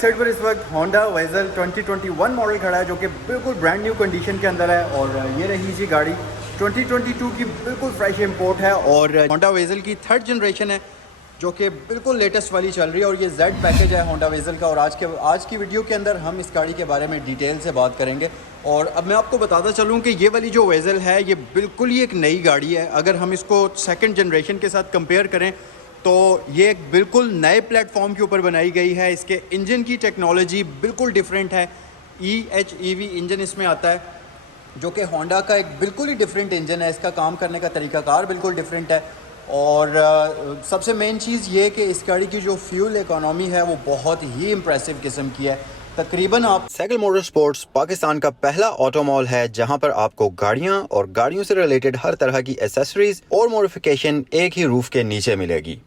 Side पर इस वक्त होंडा वेज़ल 2021 मॉडल खड़ा है जो कि बिल्कुल ब्रांड न्यू कंडीशन के अंदर है। और ये रही जी गाड़ी 2022 की बिल्कुल फ्रेश इंपोर्ट है और होंडा वेज़ल की थर्ड जनरेशन है जो कि बिल्कुल लेटेस्ट वाली चल रही है। और ये जेड पैकेज है होंडा वेज़ल का। और आज की वीडियो के अंदर हम इस गाड़ी के बारे में डिटेल से बात करेंगे। और अब मैं आपको बताता चलूँ कि ये वाली जो वेज़ल है ये बिल्कुल ही एक नई गाड़ी है। अगर हम इसको सेकंड जनरेशन के साथ कंपेयर करें तो ये एक बिल्कुल नए प्लेटफॉर्म के ऊपर बनाई गई है। इसके इंजन की टेक्नोलॉजी बिल्कुल डिफरेंट है। EHEV इंजन इसमें आता है जो कि होंडा का एक बिल्कुल ही डिफरेंट इंजन है। इसका काम करने का तरीकाकार बिल्कुल डिफरेंट है। और सबसे मेन चीज़ ये कि इस गाड़ी की जो फ्यूल इकोनॉमी है वो बहुत ही इम्प्रेसिव किस्म की है। तकरीबन आप सैगल मोटरस्पोर्ट्स पाकिस्तान का पहला ऑटोमॉल है जहां पर आपको गाड़ियां और गाड़ियों से रिलेटेड हर तरह की एसेसरीज और मॉडिफिकेशन एक ही रूफ के नीचे मिलेगी।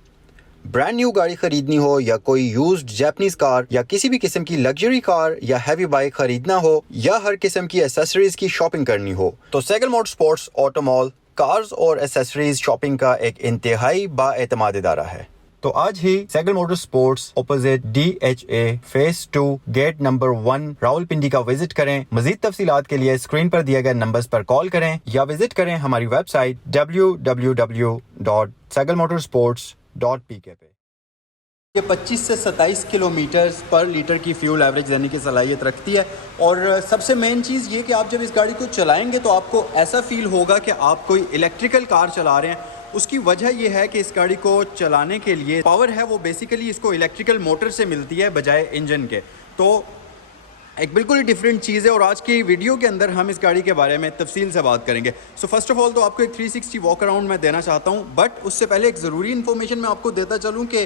ब्रांड न्यू गाड़ी खरीदनी हो या कोई यूज्ड जैपनीज कार या किसी भी किस्म की लग्जरी कार या हैवी बाइक खरीदना हो या हर किस्म की एसेसरीज की शॉपिंग करनी हो तो सैगल मोटरस्पोर्ट्स ऑटोमॉल कार्स और एसेसरीज शॉपिंग का एक इंतहाई बाएतमाद इदारा है। तो आज ही Saigal motorsports opposite DHA phase 2 gate number 1 Rawalpindi का विजिट करें। मजीद तफसीलात के लिए स्क्रीन पर दिए गए नंबर्स पर कॉल करें या विजिट करें हमारी वेबसाइट www.sagalmotorsports.pk पे। ये 25 से 27 किलोमीटर पर लीटर की फ्यूल एवरेज देने की सलाहियत रखती है। और सबसे मेन चीज़ ये कि आप जब इस गाड़ी को चलाएंगे तो आपको ऐसा फील होगा कि आप कोई इलेक्ट्रिकल कार चला रहे हैं। उसकी वजह यह है कि इस गाड़ी को चलाने के लिए पावर है वो बेसिकली इसको इलेक्ट्रिकल मोटर से मिलती है बजाय इंजन के। तो एक बिल्कुल ही डिफरेंट चीज़ है। और आज की वीडियो के अंदर हम इस गाड़ी के बारे में तफसील से बात करेंगे। सो फर्स्ट ऑफ ऑल तो आपको एक 360 वॉक अराउंड मैं देना चाहता हूँ, बट उससे पहले एक ज़रूरी इन्फॉर्मेशन मैं आपको देता चलूँ कि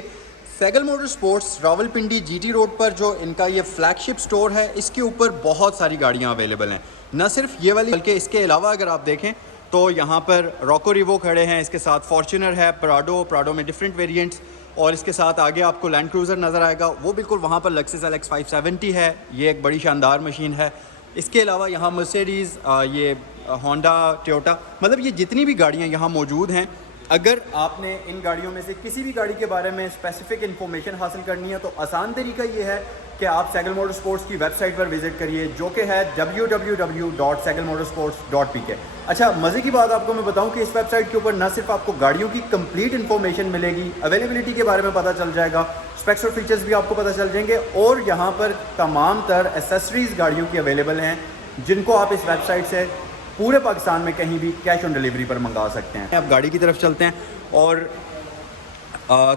Sehgal motorsports Rawalpindi GT road पर जो इनका ये फ्लैगशिप स्टोर है इसके ऊपर बहुत सारी गाड़ियाँ अवेलेबल हैं। न सिर्फ ये वाली बल्कि इसके अलावा अगर आप देखें तो यहाँ पर रॉको रिवो खड़े हैं, इसके साथ फॉर्च्यूनर है, प्राडो में डिफरेंट वेरिएंट्स, और इसके साथ आगे आपको लैंड क्रूज़र नज़र आएगा वो बिल्कुल वहाँ पर लेक्सस LX 570 है। ये एक बड़ी शानदार मशीन है। इसके अलावा यहाँ मर्सिडीज़, ये होंडा, टोयोटा, मतलब ये जितनी भी गाड़ियाँ यहाँ मौजूद हैं, अगर आपने इन गाड़ियों में से किसी भी गाड़ी के बारे में स्पेसिफिक इन्फॉर्मेशन हासिल करनी है तो आसान तरीका ये है कि आप सैगल मोटरस्पोर्ट्स की वेबसाइट पर विजिट करिए जो कि है www.sagalmotorsports.pk। अच्छा, मज़े की बात आपको मैं बताऊं कि इस वेबसाइट के ऊपर न सिर्फ आपको गाड़ियों की कंप्लीट इन्फॉर्मेशन मिलेगी, अवेलेबिलिटी के बारे में पता चल जाएगा, स्पेक्स और फीचर्स भी आपको पता चल जाएंगे, और यहाँ पर तमाम तर एसेसरीज गाड़ियों की अवेलेबल हैं जिनको आप इस वेबसाइट से पूरे पाकिस्तान में कहीं भी कैश ऑन डिलीवरी पर मंगा सकते हैं। अब गाड़ी की तरफ चलते हैं और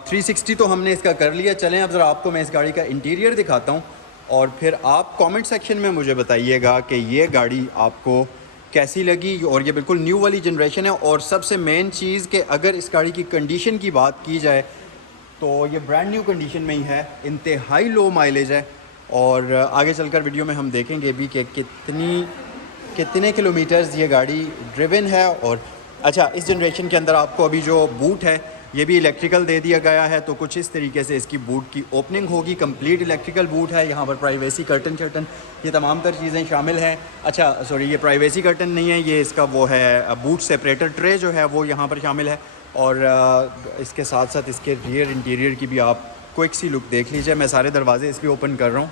360 तो हमने इसका कर लिया। चलें अब ज़रा आपको मैं इस गाड़ी का इंटीरियर दिखाता हूँ और फिर आप कमेंट सेक्शन में मुझे बताइएगा कि ये गाड़ी आपको कैसी लगी। और ये बिल्कुल न्यू वाली जनरेशन है। और सबसे मेन चीज़ कि अगर इस गाड़ी की कंडीशन की बात की जाए तो ये ब्रांड न्यू कंडीशन में ही है, इंतहाई लो माइलेज है। और आगे चलकर वीडियो में हम देखेंगे भी कि कितने किलोमीटर्स ये गाड़ी ड्रिवन है। और अच्छा, इस जनरेशन के अंदर आपको अभी जो बूट है ये भी इलेक्ट्रिकल दे दिया गया है। तो कुछ इस तरीके से इसकी बूट की ओपनिंग होगी। कंप्लीट इलेक्ट्रिकल बूट है। यहाँ पर प्राइवेसी कर्टन ये तमाम तर चीज़ें शामिल हैं। अच्छा सॉरी, ये प्राइवेसी कर्टन नहीं है, ये इसका वो है बूट सेपरेटर ट्रे जो है वो यहाँ पर शामिल है। और इसके साथ साथ इसके रियर इंटीरियर की भी आप क्विक सी लुक देख लीजिए। मैं सारे दरवाजे इसलिए ओपन कर रहा हूँ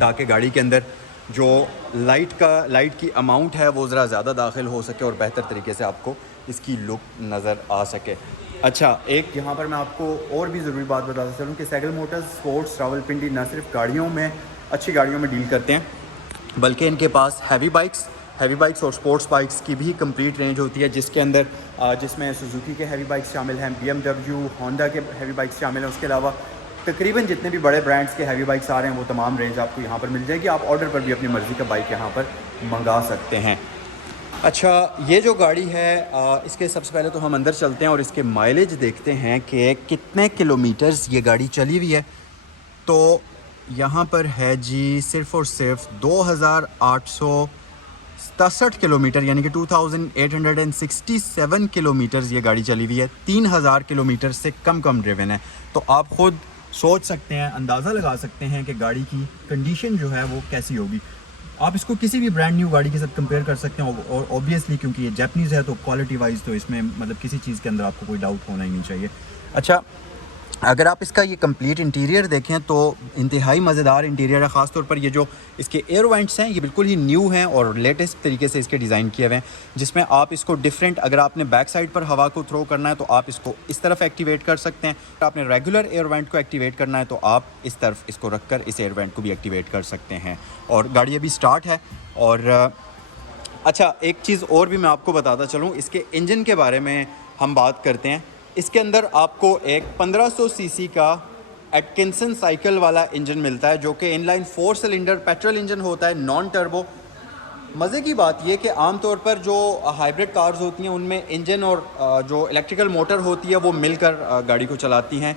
ताकि गाड़ी के अंदर जो लाइट की अमाउंट है वो ज़रा ज़्यादा दाखिल हो सके और बेहतर तरीके से आपको इसकी लुक नज़र आ सके। अच्छा, एक यहाँ पर मैं आपको और भी ज़रूरी बात बताता चलूँ कि सैगल मोटरस्पोर्ट्स रावलपिंडी न सिर्फ गाड़ियों में, अच्छी गाड़ियों में डील करते हैं, बल्कि इनके पास हैवी बाइक्स और स्पोर्ट्स बाइक्स की भी कंप्लीट रेंज होती है जिसमें सुजुकी के हैवी बाइक्स शामिल हैं, BMW, होंडा के हैवी बाइक्स शामिल हैं। उसके अलावा तकरीबन जितने भी बड़े ब्रांड्स के हैवी बाइक्स आ रहे हैं वो तमाम रेंज आपको यहाँ पर मिल जाएगी। आप ऑर्डर पर भी अपनी मर्ज़ी का बाइक यहाँ पर मंगा सकते हैं। अच्छा, ये जो गाड़ी है इसके सबसे पहले तो हम अंदर चलते हैं और इसके माइलेज देखते हैं कि कितने किलोमीटर्स ये गाड़ी चली हुई है। तो यहाँ पर है जी सिर्फ़ और सिर्फ 2867 किलोमीटर, यानी कि 2867 किलोमीटर्स ये गाड़ी चली हुई है। 3000 किलोमीटर से कम ड्रिवन है। तो आप ख़ुद सोच सकते हैं, अंदाज़ा लगा सकते हैं कि गाड़ी की कंडीशन जो है वो कैसी होगी। आप इसको किसी भी ब्रांड न्यू गाड़ी के साथ कंपेयर कर सकते हैं। और ऑब्वियसली क्योंकि ये जैपनीज़ है तो क्वालिटी वाइज तो इसमें मतलब किसी चीज़ के अंदर आपको कोई डाउट होना ही नहीं चाहिए। अच्छा, अगर आप इसका ये कंप्लीट इंटीरियर देखें तो इंतहाई मज़ेदार इंटीरियर है। ख़ास तौर पर ये जो इसके एयर वेंट्स हैं ये बिल्कुल ही न्यू हैं और लेटेस्ट तरीके से इसके डिज़ाइन किए हुए हैं, जिसमें आप इसको डिफरेंट, अगर आपने बैक साइड पर हवा को थ्रो करना है तो आप इसको इस तरफ एक्टिवेट कर सकते हैं, अगर आपने रेगुलर एयर वेंट को एक्टिवेट करना है तो आप इस तरफ इसको रख कर इस एयर वेंट को भी एक्टिवेट कर सकते हैं। और गाड़ी अभी स्टार्ट है। और अच्छा, एक चीज़ और भी मैं आपको बताता चलूँ, इसके इंजन के बारे में हम बात करते हैं। इसके अंदर आपको एक 1500 सीसी का एटकिंसन साइकिल वाला इंजन मिलता है, जो कि इनलाइन 4 सिलेंडर पेट्रोल इंजन होता है, नॉन टर्बो। मज़े की बात यह कि आमतौर पर जो हाइब्रिड कार्स होती हैं उनमें इंजन और जो इलेक्ट्रिकल मोटर होती है वो मिलकर गाड़ी को चलाती हैं,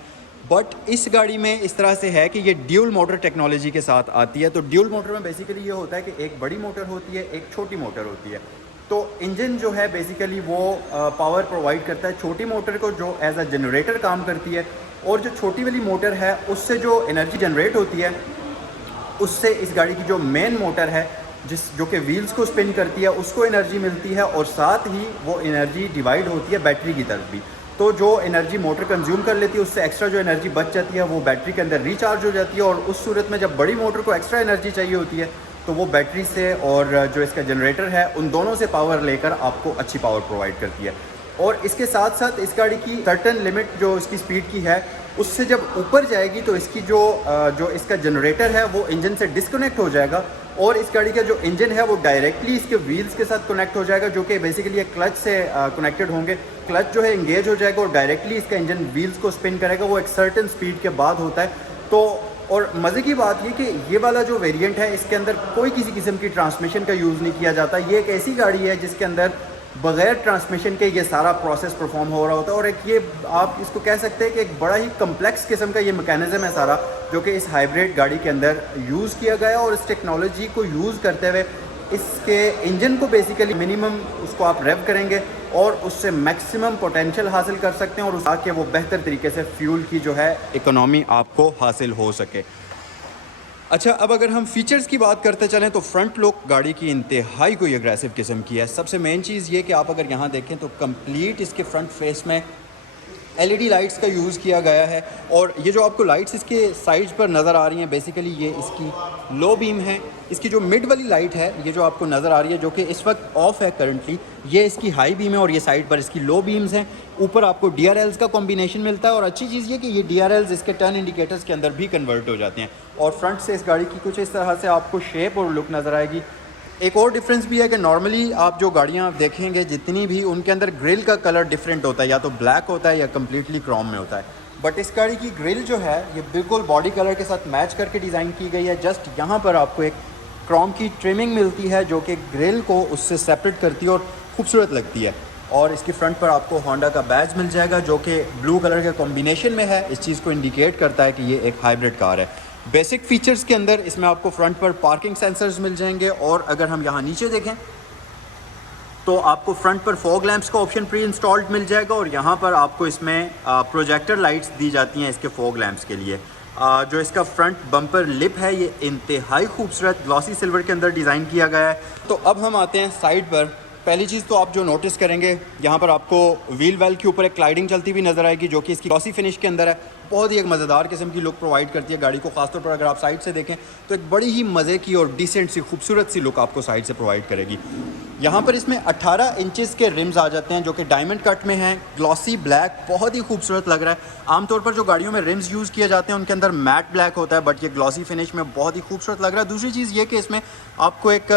बट इस गाड़ी में इस तरह से है कि ये ड्यूल मोटर टेक्नोलॉजी के साथ आती है। तो ड्यूल मोटर में बेसिकली ये होता है कि एक बड़ी मोटर होती है, एक छोटी मोटर होती है। तो इंजन जो है बेसिकली वो पावर प्रोवाइड करता है छोटी मोटर को, जो एज अ जनरेटर काम करती है, और जो छोटी वाली मोटर है उससे जो एनर्जी जनरेट होती है उससे इस गाड़ी की जो मेन मोटर है जो कि व्हील्स को स्पिन करती है उसको एनर्जी मिलती है, और साथ ही वो एनर्जी डिवाइड होती है बैटरी की तरफ भी। तो जो एनर्जी मोटर कंज्यूम कर लेती है उससे एक्स्ट्रा जो एनर्जी बच जाती है वो बैटरी के अंदर रिचार्ज हो जाती है, और उस सूरत में जब बड़ी मोटर को एक्स्ट्रा एनर्जी चाहिए होती है तो वो बैटरी से और जो इसका जनरेटर है उन दोनों से पावर लेकर आपको अच्छी पावर प्रोवाइड करती है। और इसके साथ साथ इस गाड़ी की सर्टन लिमिट जो इसकी स्पीड की है उससे जब ऊपर जाएगी तो इसकी जो इसका जनरेटर है वो इंजन से डिस्कनेक्ट हो जाएगा, और इस गाड़ी का जो इंजन है वो डायरेक्टली इसके व्हील्स के साथ कनेक्ट हो जाएगा, जो कि बेसिकली एक क्लच से कनेक्टेड होंगे। क्लच जो है इंगेज हो जाएगा और डायरेक्टली इसका इंजन व्हील्स को स्पिन करेगा, वो एक सर्टन स्पीड के बाद होता है। तो और मज़े की बात ये कि ये वाला जो वेरिएंट है इसके अंदर कोई किसी किस्म की ट्रांसमिशन का यूज़ नहीं किया जाता। ये एक ऐसी गाड़ी है जिसके अंदर बग़ैर ट्रांसमिशन के ये सारा प्रोसेस परफॉर्म हो रहा होता है, और एक ये आप इसको कह सकते हैं कि एक बड़ा ही कम्प्लेक्स किस्म का ये मैकेनिज़्म है सारा, जो कि इस हाइब्रिड गाड़ी के अंदर यूज़ किया गया है। और इस टेक्नोलॉजी को यूज़ करते हुए इसके इंजन को बेसिकली मिनिमम उसको आप रेव करेंगे और उससे मैक्सिमम पोटेंशियल हासिल कर सकते हैं, और ताकि वो बेहतर तरीके से फ्यूल की जो है इकोनॉमी आपको हासिल हो सके। अच्छा, अब अगर हम फीचर्स की बात करते चलें तो फ्रंट लुक गाड़ी की इंतहाई कोई अग्रेसिव किस्म की है। सबसे मेन चीज़ ये कि आप अगर यहाँ देखें तो कंप्लीट इसके फ्रंट फेस में एलईडी लाइट्स का यूज़ किया गया है, और ये जो आपको लाइट्स इसके साइड्स पर नज़र आ रही हैं बेसिकली ये इसकी लो बीम है। इसकी जो मिड वाली लाइट है ये जो आपको नज़र आ रही है जो कि इस वक्त ऑफ है करंटली, ये इसकी हाई बीम है, और ये साइड पर इसकी लो बीम्स हैं। ऊपर आपको DRLs का कॉम्बिनेशन मिलता है, और अच्छी चीज़ ये कि ये DRLs इसके टर्न इंडिकेटर्स के अंदर भी कन्वर्ट हो जाते हैं, और फ्रंट से इस गाड़ी की कुछ इस तरह से आपको शेप और लुक नज़र आएगी। एक और डिफरेंस भी है कि नॉर्मली आप जो गाड़ियाँ देखेंगे जितनी भी, उनके अंदर ग्रिल का कलर डिफरेंट होता है, या तो ब्लैक होता है या कम्प्लीटली क्रोम में होता है, बट इस गाड़ी की ग्रिल जो है ये बिल्कुल बॉडी कलर के साथ मैच करके डिज़ाइन की गई है। जस्ट यहाँ पर आपको एक क्रोम की ट्रिमिंग मिलती है जो कि ग्रिल को उससे सेपरेट करती है और खूबसूरत लगती है। और इसकी फ्रंट पर आपको होंडा का बैज मिल जाएगा जो कि ब्लू कलर के कॉम्बिनेशन में है। इस चीज़ को इंडिकेट करता है कि ये एक हाइब्रिड कार है। बेसिक फीचर्स के अंदर इसमें आपको फ्रंट पर पार्किंग सेंसर्स मिल जाएंगे, और अगर हम यहाँ नीचे देखें तो आपको फ्रंट पर फॉग लैंप्स का ऑप्शन प्री इंस्टॉल्ड मिल जाएगा, और यहाँ पर आपको इसमें प्रोजेक्टर लाइट्स दी जाती हैं इसके फॉग लैंप्स के लिए। जो इसका फ्रंट बम्पर लिप है ये इंतहाई खूबसूरत ग्लॉसी सिल्वर के अंदर डिज़ाइन किया गया है। तो अब हम आते हैं साइड पर। पहली चीज़ तो आप जो नोटिस करेंगे यहाँ पर आपको व्हील वेल के ऊपर एक क्लाइडिंग चलती हुई नज़र आएगी जो कि इसकी ग्लॉसी फिनिश के अंदर है। बहुत ही एक मज़ेदार किस्म की लुक प्रोवाइड करती है गाड़ी को। खासतौर पर अगर आप साइड से देखें तो एक बड़ी ही मज़े की और डिसेंट सी खूबसूरत सी लुक आपको साइड से प्रोवाइड करेगी। यहाँ पर इसमें 18 इंचेस के रिम्स आ जाते हैं जो कि डायमंड कट में हैं, ग्लॉसी ब्लैक, बहुत ही खूबसूरत लग रहा है। आमतौर पर जो गाड़ियों में रिम्स यूज़ किए जाते हैं उनके अंदर मैट ब्लैक होता है, बट ये ग्लॉसी फिनिश में बहुत ही खूबसूरत लग रहा है। दूसरी चीज़ ये कि इसमें आपको एक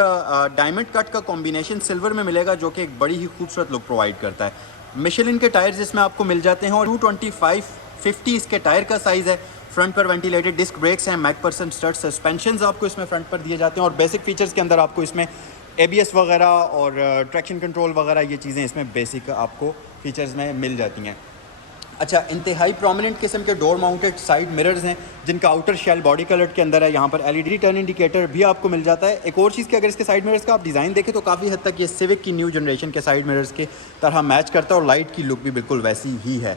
डायमंड कट का कॉम्बिनेशन सिल्वर में मिलेगा जो कि एक बड़ी ही खूबसूरत लुक प्रोवाइड करता है। मिशेलिन के टायर्स इसमें आपको मिल जाते हैं, और 225/50 इसके टायर का साइज़ है। फ्रंट पर वेंटिलेटेड डिस्क ब्रेक्स हैं, मैकफरसन स्टड सस्पेंशंस आपको इसमें फ्रंट पर दिए जाते हैं, और बेसिक फीचर्स के अंदर आपको इसमें ABS वगैरह और ट्रैक्शन कंट्रोल वगैरह ये चीज़ें इसमें बेसिक आपको फीचर्स में मिल जाती हैं। अच्छा, इंतहाई प्रोमिनेंट किस्म के डोर माउंटेड साइड मिरर्स हैं जिनका आउटर शेल बॉडी कलर के अंदर है। यहाँ पर LED टर्न इंडिकेटर भी आपको मिल जाता है। एक और चीज़ कि अगर इसके साइड मिरर्स का आप डिज़ाइन देखें तो काफ़ी हद तक ये सिविक की न्यू जनरेशन के साइड मिरर्स के तरह मैच करता है, और लाइट की लुक भी बिल्कुल वैसी ही है।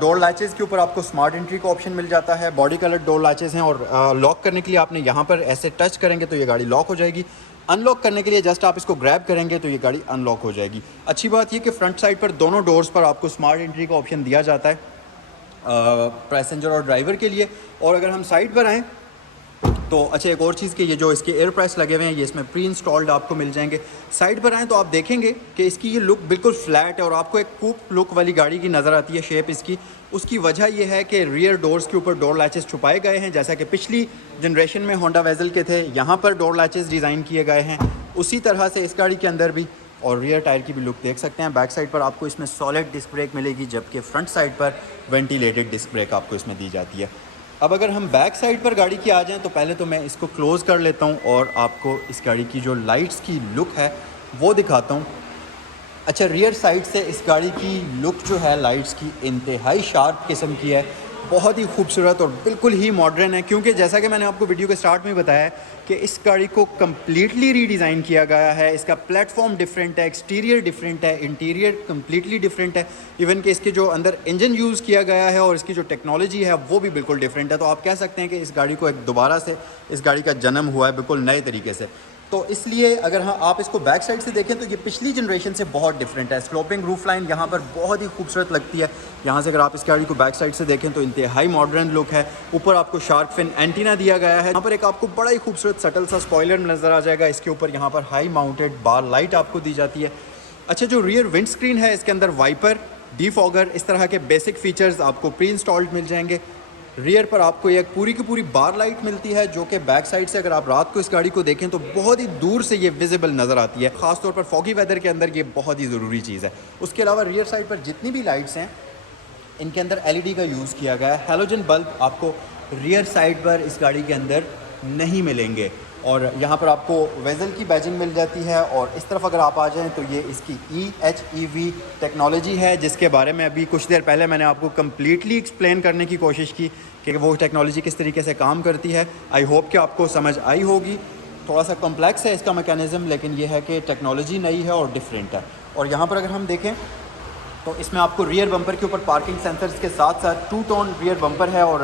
डोर लैचेज़ के ऊपर आपको स्मार्ट एंट्री का ऑप्शन मिल जाता है। बॉडी कलर डोर लैचेज़ हैं, और लॉक करने के लिए आपने यहाँ पर ऐसे टच करेंगे तो ये गाड़ी लॉक हो जाएगी। अनलॉक करने के लिए जस्ट आप इसको ग्रैब करेंगे तो ये गाड़ी अनलॉक हो जाएगी। अच्छी बात ये कि फ्रंट साइड पर दोनों डोर्स पर आपको स्मार्ट एंट्री का ऑप्शन दिया जाता है। पैसेंजर और ड्राइवर के लिए। और अगर हम साइड पर आएँ तो अच्छा एक और चीज़ कि ये जो इसके एयर प्रेस लगे हुए हैं ये इसमें प्री इंस्टॉल्ड आपको मिल जाएंगे। साइड पर आएँ तो आप देखेंगे कि इसकी ये लुक बिल्कुल फ्लैट है और आपको एक कूप लुक वाली गाड़ी की नज़र आती है शेप इसकी। उसकी वजह ये है कि रियर डोर्स के ऊपर डोर लैचेस छुपाए गए हैं, जैसा कि पिछली जनरेशन में होंडा वेजल के थे, यहाँ पर डोर लैचेस डिज़ाइन किए गए हैं, उसी तरह से इस गाड़ी के अंदर भी। और रियर टायर की भी लुक देख सकते हैं। बैक साइड पर आपको इसमें सॉलिड डिस्क ब्रेक मिलेगी, जबकि फ्रंट साइड पर वेंटिलेटेड डिस्क ब्रेक आपको इसमें दी जाती है। अब अगर हम बैक साइड पर गाड़ी की आ जाएं तो पहले तो मैं इसको क्लोज़ कर लेता हूं और आपको इस गाड़ी की जो लाइट्स की लुक है वो दिखाता हूं। अच्छा, रियर साइड से इस गाड़ी की लुक जो है लाइट्स की इंतहाई शार्प किस्म की है, बहुत ही खूबसूरत और बिल्कुल ही मॉडर्न है, क्योंकि जैसा कि मैंने आपको वीडियो के स्टार्ट में बताया है कि इस गाड़ी को कम्प्लीटली रीडिज़ाइन किया गया है। इसका प्लेटफॉर्म डिफरेंट है, एक्सटीरियर डिफरेंट है, इंटीरियर कम्प्लीटली डिफरेंट है, इवन कि इसके जो अंदर इंजन यूज़ किया गया है और इसकी जो टेक्नोलॉजी है वो भी बिल्कुल डिफरेंट है। तो आप कह सकते हैं कि इस गाड़ी को एक दोबारा से इस गाड़ी का जन्म हुआ है बिल्कुल नए तरीके से। तो इसलिए अगर हाँ आप इसको बैक साइड से देखें तो ये पिछली जनरेशन से बहुत डिफरेंट है। स्लोपिंग रूफ लाइन यहाँ पर बहुत ही खूबसूरत लगती है। यहाँ से अगर आप इस गाड़ी को बैक साइड से देखें तो इंतहाई मॉडर्न लुक है। ऊपर आपको शार्क फिन एंटीना दिया गया है। यहाँ पर एक आपको बड़ा ही खूबसूरत सटल सा स्पॉइलर नज़र आ जाएगा। इसके ऊपर यहाँ पर हाई माउंटेड बार लाइट आपको दी जाती है। अच्छा, जो रियर विंड स्क्रीन है इसके अंदर वाइपर, डीफॉगर, इस तरह के बेसिक फीचर्स आपको प्री इंस्टॉल्ड मिल जाएंगे। रियर पर आपको एक पूरी की पूरी बार लाइट मिलती है, जो कि बैक साइड से अगर आप रात को इस गाड़ी को देखें तो बहुत ही दूर से ये विजिबल नज़र आती है। ख़ासतौर पर फॉगी वेदर के अंदर ये बहुत ही ज़रूरी चीज़ है। उसके अलावा रियर साइड पर जितनी भी लाइट्स हैं इनके अंदर LED का यूज़ किया गया है। हैलोजन बल्ब आपको रियर साइड पर इस गाड़ी के अंदर नहीं मिलेंगे। और यहाँ पर आपको वेजल की बैजिंग मिल जाती है। और इस तरफ अगर आप आ जाएं तो ये इसकी EHEV टेक्नोलॉजी है, जिसके बारे में अभी कुछ देर पहले मैंने आपको कम्प्लीटली एक्सप्लेन करने की कोशिश की कि वो टेक्नोलॉजी किस तरीके से काम करती है। आई होप कि आपको समझ आई होगी। थोड़ा सा कम्प्लेक्स है इसका मैकेनिज़्म, लेकिन ये है कि टेक्नोलॉजी नई है और डिफरेंट है। और यहाँ पर अगर हम देखें तो इसमें आपको रियर बम्पर के ऊपर पार्किंग सेंसर्स के साथ साथ 2 टोन रियर बम्पर है और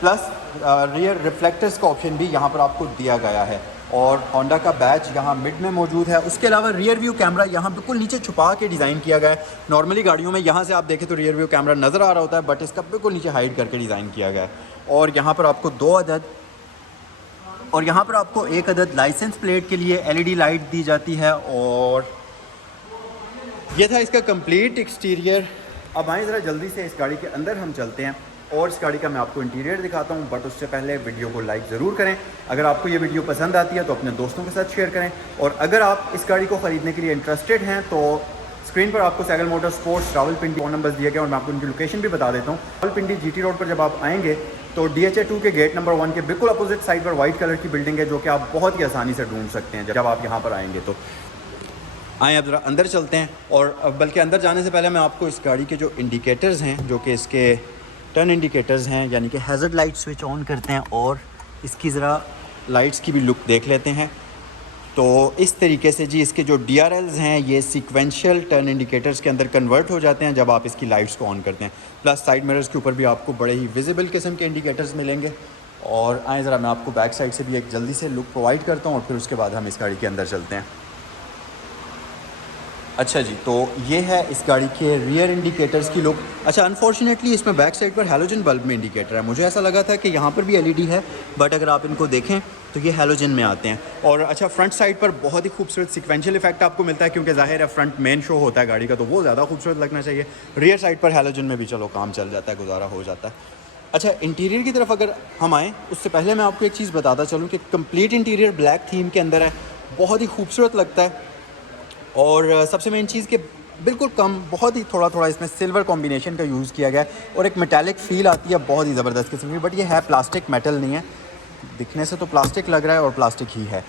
प्लस रियर रिफ्लेक्टर्स का ऑप्शन भी यहाँ पर आपको दिया गया है। और होंडा का बैच यहाँ मिड में मौजूद है। उसके अलावा रियर व्यू कैमरा यहाँ बिल्कुल नीचे छुपा के डिज़ाइन किया गया है। नॉर्मली गाड़ियों में यहाँ से आप देखें तो रियर व्यू कैमरा नज़र आ रहा होता है, बट इसका बिल्कुल नीचे हाइड करके डिज़ाइन किया गया है। और यहाँ पर आपको 2 अदद और यहाँ पर आपको 1 अदद लाइसेंस प्लेट के लिए LED लाइट दी जाती है। और ये था इसका कंप्लीट एक्सटीरियर। अब आए ज़रा जल्दी से इस गाड़ी के अंदर हम चलते हैं और इस गाड़ी का मैं आपको इंटीरियर दिखाता हूँ, बट उससे पहले वीडियो को लाइक ज़रूर करें। अगर आपको ये वीडियो पसंद आती है तो अपने दोस्तों के साथ शेयर करें। और अगर आप इस गाड़ी को ख़रीदने के लिए इंटरेस्टेड हैं तो स्क्रीन पर आपको Sehgal motor sports Rawalpindi phone numbers दिए गए और मैं आपको उनकी लोकेशन भी बता देता हूँ। रावलपिंडी GT रोड पर जब आप आएंगे तो DHA 2 के गेट नंबर 1 के बिल्कुल अपोजिट साइड पर वाइट कलर की बिल्डिंग है, जो कि आप बहुत ही आसानी से ढूंढ सकते हैं जब आप यहाँ पर आएंगे। तो आए अब ज़रा अंदर चलते हैं। और बल्कि अंदर जाने से पहले मैं आपको इस गाड़ी के जो इंडिकेटर्स हैं, जो कि इसके टर्न इंडिकेटर्स हैं, यानी कि हैज़र्ड लाइट स्विच ऑन करते हैं और इसकी ज़रा लाइट्स की भी लुक देख लेते हैं। तो इस तरीके से जी इसके जो DRLs हैं ये सीक्वेंशियल टर्न इंडिकेटर्स के अंदर कन्वर्ट हो जाते हैं जब आप इसकी लाइट्स को ऑन करते हैं। प्लस साइड मिरर्स के ऊपर भी आपको बड़े ही विजिबल किस्म के इंडिकेटर्स मिलेंगे। और आए ज़रा मैं आपको बैक साइड से भी एक जल्दी से लुक प्रोवाइड करता हूँ और फिर उसके बाद हम इस गाड़ी के अंदर चलते हैं। अच्छा जी, तो ये है इस गाड़ी के रियर इंडिकेटर्स की लुक। अच्छा, अनफॉर्चुनेटली इसमें बैक साइड पर हैलोजन बल्ब में इंडिकेटर है। मुझे ऐसा लगा था कि यहाँ पर भी LED है, बट अगर आप इनको देखें तो ये हैलोजन में आते हैं। और अच्छा, फ्रंट साइड पर बहुत ही खूबसूरत सीक्वेंशियल इफेक्ट आपको मिलता है, क्योंकि जाहिर है फ्रंट मेन शो होता है गाड़ी का, तो वो ज़्यादा खूबसूरत लगना चाहिए। रियर साइड पर हैलोजन में भी चलो काम चल जाता है, गुजारा हो जाता है। अच्छा, इंटीरियर की तरफ अगर हम आएँ उससे पहले मैं आपको एक चीज़ बताता चलूँ कि कंप्लीट इंटीरियर ब्लैक थीम के अंदर है, बहुत ही खूबसूरत लगता है। और सबसे मेन चीज़ कि बिल्कुल कम, बहुत ही थोड़ा थोड़ा इसमें सिल्वर कॉम्बिनेशन का यूज़ किया गया है और एक मेटालिक फील आती है बहुत ही ज़बरदस्त किस्म की। बट ये है प्लास्टिक, मेटल नहीं है। दिखने से तो प्लास्टिक लग रहा है और प्लास्टिक ही है।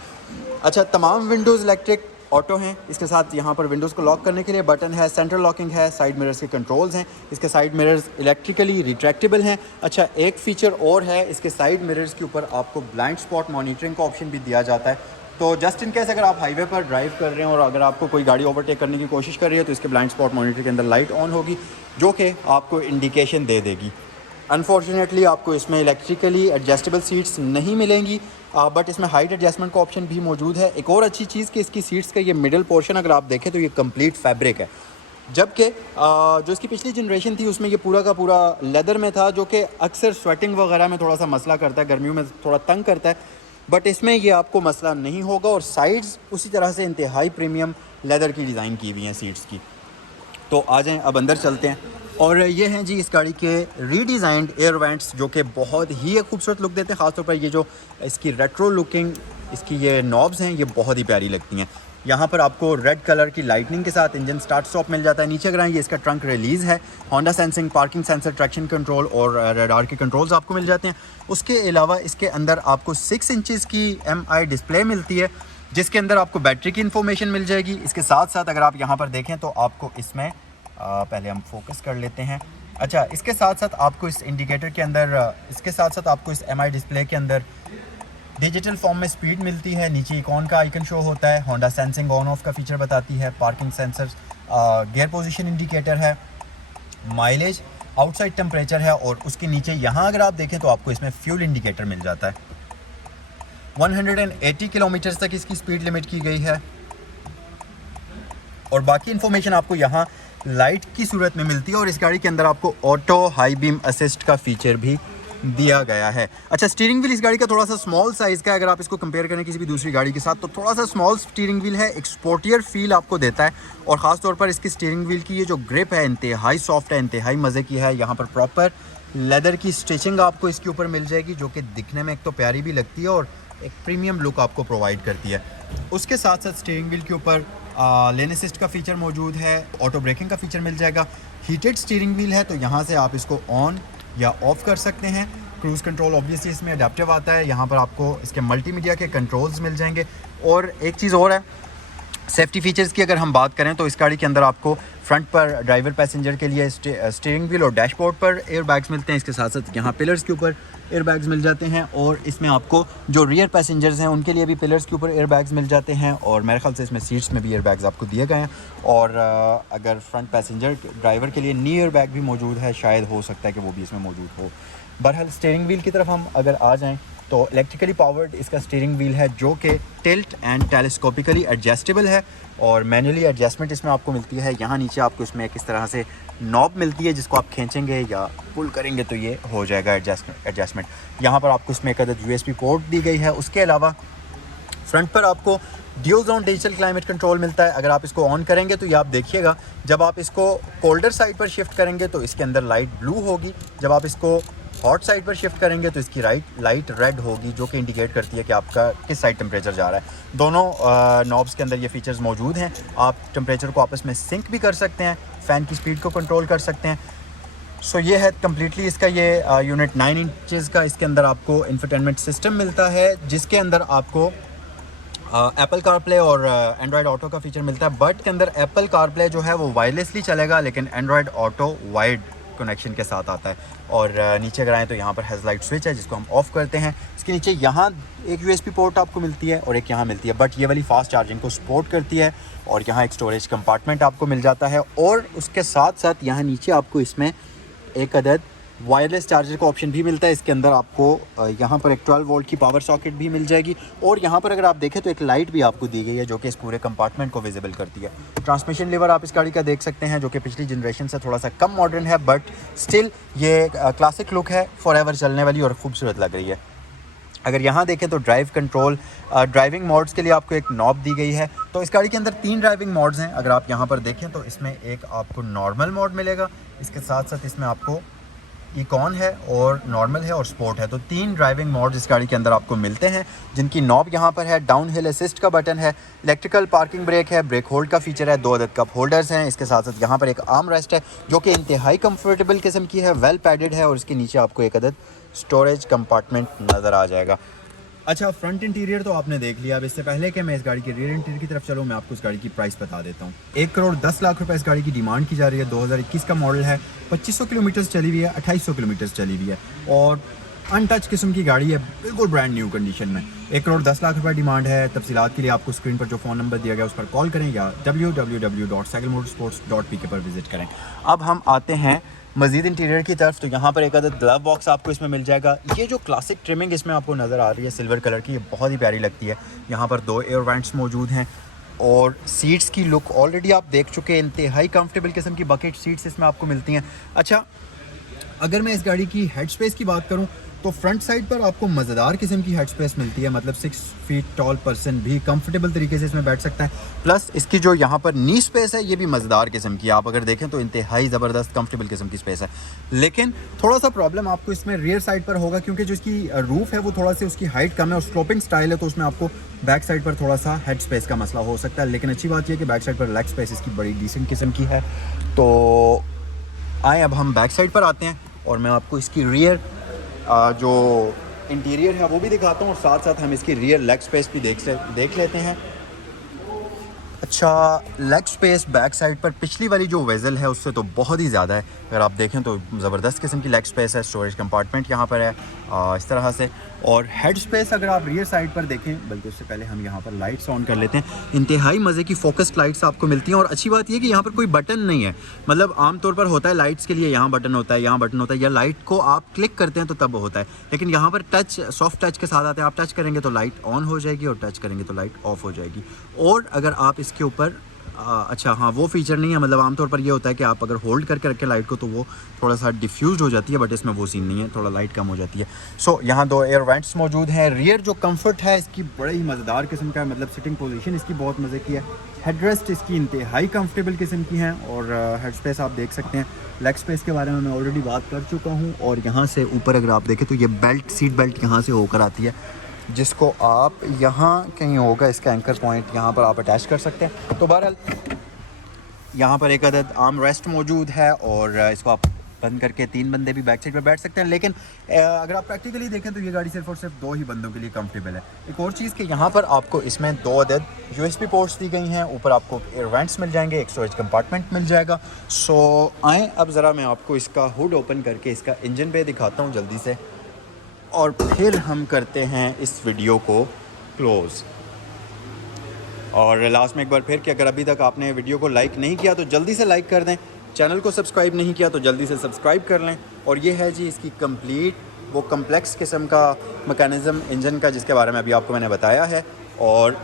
अच्छा, तमाम विंडोज़ इलेक्ट्रिक ऑटो हैं। इसके साथ यहाँ पर विंडोज़ को लॉक करने के लिए बटन है, सेंट्रल लॉकिंग है, साइड मिरर्स के कंट्रोल्स हैं। इसके साइड मिरर्स इलेक्ट्रिकली रिट्रैक्टेबल हैं। अच्छा, एक फ़ीचर और है, इसके साइड मिरर्स के ऊपर आपको ब्लाइंड स्पॉट मॉनिटरिंग का ऑप्शन भी दिया जाता है। तो जस्ट इन केस अगर आप हाईवे पर ड्राइव कर रहे हैं और अगर आपको कोई गाड़ी ओवरटेक करने की कोशिश कर रही है तो इसके ब्लाइंड स्पॉट मॉनिटर के अंदर लाइट ऑन होगी, जो कि आपको इंडिकेशन दे देगी। अनफॉर्चुनेटली आपको इसमें इलेक्ट्रिकली एडजस्टेबल सीट्स नहीं मिलेंगी, बट इसमें हाइट एडजस्टमेंट का ऑप्शन भी मौजूद है। एक और अच्छी चीज़ कि इसकी सीट्स का ये मिडल पोर्शन अगर आप देखें तो ये कंप्लीट फैब्रिक है। जबकि जो इसकी पिछली जनरेशन थी उसमें ये पूरा का पूरा लेदर में था, जो कि अक्सर स्वेटिंग वगैरह में थोड़ा सा मसला करता है, गर्मियों में थोड़ा तंग करता है। बट इसमें ये आपको मसला नहीं होगा। और साइड्स उसी तरह से इंतहाई प्रीमियम लेदर की डिज़ाइन की हुई हैं सीट्स की। तो आ जाएं, अब अंदर चलते हैं। और ये हैं जी इस गाड़ी के रीडिज़ाइंड एयर वेंट्स, जो कि बहुत ही एक खूबसूरत लुक देते हैं। ख़ासतौर पर ये जो इसकी रेट्रो लुकिंग इसकी ये नॉब्स हैं, ये बहुत ही प्यारी लगती हैं। यहाँ पर आपको रेड कलर की लाइटनिंग के साथ इंजन स्टार्ट स्टॉप मिल जाता है। नीचे अगर ये इसका ट्रंक रिलीज़ है, Honda sensing, parking sensor, traction control और रडार के कंट्रोल्स आपको मिल जाते हैं। उसके अलावा इसके अंदर आपको 6 इंचज़ की MI डिस्प्ले मिलती है, जिसके अंदर आपको बैटरी की इन्फॉर्मेशन मिल जाएगी। इसके साथ साथ अगर आप यहाँ पर देखें तो आपको इसमें पहले हम फोकस कर लेते हैं। अच्छा, इसके साथ साथ आपको इस इंडिकेटर के अंदर, इसके साथ साथ आपको इस MI डिस्प्ले के अंदर डिजिटल फॉर्म में स्पीड मिलती है। नीचे इकॉन का आइकन शो होता है, होंडा सेंसिंग ऑन ऑफ का फीचर बताती है, parking sensor, gear position indicator है, माइलेज, आउटसाइड टेम्परेचर है। और उसके नीचे यहाँ अगर आप देखें तो आपको इसमें फ्यूल इंडिकेटर मिल जाता है। 180 किलोमीटर तक इसकी स्पीड लिमिट की गई है। और बाकी इन्फॉर्मेशन आपको यहाँ लाइट की सूरत में मिलती है। और इस गाड़ी के अंदर आपको ऑटो हाई बीम असिस्ट का फीचर भी दिया गया है। अच्छा, स्टीयरिंग व्हील इस गाड़ी का थोड़ा सा स्मॉल साइज़ का है। अगर आप इसको कंपेयर करें किसी भी दूसरी गाड़ी के साथ तो थोड़ा सा स्मॉल स्टीयरिंग व्हील है, एक स्पोर्टियर फील आपको देता है। और ख़ास तौर पर इसकी स्टीयरिंग व्हील की ये जो ग्रिप है इंतहाई सॉफ्ट है, इंतहाई मज़े की है। यहाँ पर प्रॉपर लेदर की स्टिचिंग आपको इसके ऊपर मिल जाएगी, जो कि दिखने में एक तो प्यारी भी लगती है और एक प्रीमियम लुक आपको प्रोवाइड करती है। उसके साथ साथ स्टीयरिंग व्हील के ऊपर लेन असिस्ट का फीचर मौजूद है, ऑटो ब्रेकिंग का फीचर मिल जाएगा। हीटेड स्टीयरिंग व्हील है तो यहाँ से आप इसको ऑन या ऑफ़ कर सकते हैं। क्रूज़ कंट्रोल ऑब्वियसली इसमें अडेप्टिव आता है। यहाँ पर आपको इसके मल्टीमीडिया के कंट्रोल्स मिल जाएंगे। और एक चीज़ और है, सेफ्टी फीचर्स की अगर हम बात करें तो इस गाड़ी के अंदर आपको फ्रंट पर ड्राइवर पैसेंजर के लिए स्टीयरिंग व्हील और डैशबोर्ड पर एयर बैग्स मिलते हैं। इसके साथ साथ यहाँ पिलर्स के ऊपर एयर बैग्स मिल जाते हैं। और इसमें आपको जो रियर पैसेंजर्स हैं उनके लिए भी पिलर्स के ऊपर एयर बैग्स मिल जाते हैं। और मेरे ख्याल से इसमें सीट्स में भी एयर बैग्स आपको दिए गए हैं। और अगर फ्रंट पैसेंजर ड्राइवर के लिए नी एयर बैग भी मौजूद है, शायद हो सकता है कि वो भी इसमें मौजूद हो। बहरहाल स्टीयरिंग व्हील की तरफ हम अगर आ जाएँ तो इलेक्ट्रिकली पावर्ड इसका स्टीयरिंग व्हील है, जो कि टिल्ट एंड टेलीस्कोपिकली एडजस्टेबल है। और मैनुअली एडजस्टमेंट इसमें आपको मिलती है। यहाँ नीचे आपको इसमें किस तरह से नॉब मिलती है, जिसको आप खींचेंगे या पुल करेंगे तो ये हो जाएगा एडजस्टमेंट। यहाँ पर आपको इसमें एक अदद USB पोर्ट दी गई है। उसके अलावा फ्रंट पर आपको dual zone digital climate control मिलता है। अगर आप इसको ऑन करेंगे तो ये आप देखिएगा, जब आप इसको कोल्डर साइड पर शिफ्ट करेंगे तो इसके अंदर लाइट ब्लू होगी, जब आप इसको हॉट साइड पर शिफ्ट करेंगे तो इसकी लाइट रेड होगी, जो कि इंडिकेट करती है कि आपका किस साइड टेम्परेचर जा रहा है। दोनों नॉब्स के अंदर ये फीचर्स मौजूद हैं। आप टेम्परेचर को आपस में सिंक भी कर सकते हैं, फ़ैन की स्पीड को कंट्रोल कर सकते हैं। सो ये है कम्प्लीटली इसका ये यूनिट 9 इंचज़ का। इसके अंदर आपको इंफोटेनमेंट सिस्टम मिलता है, जिसके अंदर आपको एप्पल कारप्ले और एंड्रॉयड ऑटो का फीचर मिलता है। बट के अंदर एप्पल कारप्ले जो है वो वायरलेसली चलेगा, लेकिन एंड्रॉयड ऑटो वायर्ड कनेक्शन के साथ आता है। और नीचे अगर आएँ तो यहाँ पर हेडलाइट स्विच है, जिसको हम ऑफ़ करते हैं। इसके नीचे यहाँ एक USB पोर्ट आपको मिलती है और एक यहाँ मिलती है, बट ये वाली फास्ट चार्जिंग को सपोर्ट करती है। और यहाँ एक स्टोरेज कंपार्टमेंट आपको मिल जाता है। और उसके साथ साथ यहाँ नीचे आपको इसमें एक अदद वायरलेस चार्जर का ऑप्शन भी मिलता है। इसके अंदर आपको यहाँ पर एक 12 वोल्ट की पावर सॉकेट भी मिल जाएगी। और यहाँ पर अगर आप देखें तो एक लाइट भी आपको दी गई है, जो कि इस पूरे कंपार्टमेंट को विजिबल करती है। ट्रांसमिशन लीवर आप इस गाड़ी का देख सकते हैं, जो कि पिछली जनरेशन से थोड़ा सा कम मॉडर्न है, बट स्टिल ये क्लासिक लुक है, फॉरएवर चलने वाली और खूबसूरत लग रही है। अगर यहाँ देखें तो ड्राइव कंट्रोल, ड्राइविंग मोड्स के लिए आपको एक नॉब दी गई है। तो इस गाड़ी के अंदर 3 ड्राइविंग मोड्स हैं। अगर आप यहाँ पर देखें तो इसमें एक आपको नॉर्मल मोड मिलेगा, इसके साथ साथ इसमें आपको इकॉन है और नॉर्मल है और स्पोर्ट है। तो 3 ड्राइविंग मोड्स इस गाड़ी के अंदर आपको मिलते हैं, जिनकी नॉब यहाँ पर है। डाउन हिल असिस्ट का बटन है, इलेक्ट्रिकल पार्किंग ब्रेक है, ब्रेक होल्ड का फीचर है, 2 अदद कप होल्डर्स हैं। इसके साथ साथ यहाँ पर एक आर्म रेस्ट है, जो कि इंतहाई कंफर्टेबल किस्म की है, वेल पैडेड है। और इसके नीचे आपको एक अदद स्टोरेज कंपार्टमेंट नज़र आ जाएगा। अच्छा, फ्रंट इंटीरियर तो आपने देख लिया। अब इससे पहले कि मैं इस गाड़ी के रियर इंटीरियर की तरफ चलूँ, मैं आपको इस गाड़ी की प्राइस बता देता हूँ। 1 करोड़ 10 लाख रुपए इस गाड़ी की डिमांड की जा रही है। 2021 का मॉडल है, 2500 किलोमीटर चली हुई है, 2800 किलोमीटर चली हुई है और अनटच किस्म की गाड़ी है, बिल्कुल ब्रांड न्यू कंडीशन में। 1 करोड़ 10 लाख रुपए डिमांड है। तफसीलात के लिए आपको स्क्रीन पर जो फ़ोन नंबर दिया गया उस पर कॉल करें या www.cyclemotorsports.pk पर विजिट करें। अब हम आते हैं मज़ीद इंटीरियर की तरफ। तो यहाँ पर एक अदद ग्लव बॉक्स आपको इसमें मिल जाएगा। ये जो क्लासिक ट्रिमिंग इसमें आपको नज़र आ रही है सिल्वर कलर की, ये बहुत ही प्यारी लगती है। यहाँ पर 2 एयर वेंट्स मौजूद हैं। और सीट्स की लुक ऑलरेडी आप देख चुके हैं, इंतहाई कंफर्टेबल किस्म की बकेट सीट्स इसमें आपको मिलती हैं। अच्छा, अगर मैं इस गाड़ी की हेड स्पेस की बात करूं तो फ्रंट साइड पर आपको मज़ेदार किस्म की हेड स्पेस मिलती है, मतलब 6 फीट टॉल पर्सन भी कंफर्टेबल तरीके से इसमें बैठ सकता है। प्लस इसकी जो यहाँ पर नी स्पेस है ये भी मज़ेदार किस्म की, आप अगर देखें तो इंतहाई ज़बरदस्त कंफर्टेबल किस्म की स्पेस है। लेकिन थोड़ा सा प्रॉब्लम आपको इसमें रियर साइड पर होगा, क्योंकि जो इसकी रूफ़ है वो थोड़ा सा उसकी हाइट कम है और स्लोपिंग स्टाइल है, तो उसमें आपको बैक साइड पर थोड़ा सा हेड स्पेस का मसला हो सकता है। लेकिन अच्छी बात यह कि बैक साइड पर लेग स्पेस इसकी बड़ी डिसेंट किस्म की है। तो आए अब हम बैक साइड पर आते हैं और मैं आपको इसकी रियर जो इंटीरियर है वो भी दिखाता हूँ, और साथ साथ हम इसकी रियर लेग स्पेस भी देख लेते हैं। अच्छा, लेग स्पेस बैक साइड पर पिछली वाली जो वेज़ल है उससे तो बहुत ही ज़्यादा है। अगर आप देखें तो ज़बरदस्त किस्म की लेग स्पेस है। स्टोरेज कंपार्टमेंट यहाँ पर है इस तरह से। और हेड स्पेस अगर आप रियर साइड पर देखें, बल्कि उससे पहले हम यहाँ पर लाइट्स ऑन कर लेते हैं। इंतहाई मज़े की फोकस्ड लाइट्स आपको मिलती हैं, और अच्छी बात यह कि यहाँ पर कोई बटन नहीं है। मतलब आमतौर पर होता है लाइट्स के लिए यहाँ बटन होता है, यहाँ बटन होता है, या लाइट को आप क्लिक करते हैं तो तब होता है। लेकिन यहाँ पर टच, सॉफ्ट टच के साथ आते हैं। आप टच करेंगे तो लाइट ऑन हो जाएगी और टच करेंगे तो लाइट ऑफ हो जाएगी। और अगर आप इसके ऊपर अच्छा हाँ, वो फीचर नहीं है। मतलब आमतौर पर ये होता है कि आप अगर होल्ड करके रखें लाइट को तो वो थोड़ा सा डिफ्यूज हो जाती है, बट इसमें वो सीन नहीं है, थोड़ा लाइट कम हो जाती है। सो यहाँ 2 एयर वेंट्स मौजूद हैं। रियर जो कंफर्ट है इसकी बड़े ही मज़ेदार किस्म का है, मतलब सिटिंग पोजीशन इसकी बहुत मज़े की है। हेडरेस्ट इसकी इंतहाई कंफर्टेबल किस्म की हैं, और हेड स्पेस आप देख सकते हैं। लेग स्पेस के बारे में मैं ऑलरेडी बात कर चुका हूँ। और यहाँ से ऊपर अगर आप देखें तो ये बेल्ट, सीट बेल्ट यहाँ से होकर आती है, जिसको आप यहाँ कहीं होगा इसका एंकर पॉइंट, यहाँ पर आप अटैच कर सकते हैं। तो बहरहाल यहाँ पर एक अदद आर्म रेस्ट मौजूद है, और इसको आप बंद करके 3 बंदे भी बैक साइड पर बैठ सकते हैं। लेकिन अगर आप प्रैक्टिकली देखें तो ये गाड़ी सिर्फ और सिर्फ 2 ही बंदों के लिए कंफर्टेबल है। एक और चीज़ कि यहाँ पर आपको इसमें 2 अदद USB पोर्ट्स दी गई हैं। ऊपर आपको एयर वेंट्स मिल जाएंगे, एक स्टोरेज कंपार्टमेंट मिल जाएगा। सो आएँ अब ज़रा मैं आपको इसका हुड ओपन करके इसका इंजन पे दिखाता हूँ जल्दी से, और फिर हम करते हैं इस वीडियो को क्लोज़। और लास्ट में एक बार फिर कि अगर अभी तक आपने वीडियो को लाइक नहीं किया तो जल्दी से लाइक कर दें, चैनल को सब्सक्राइब नहीं किया तो जल्दी से सब्सक्राइब कर लें। और ये है जी इसकी कंप्लीट वो कम्प्लेक्स किस्म का मैकेनिज़्म इंजन का, जिसके बारे में अभी आपको मैंने बताया है। और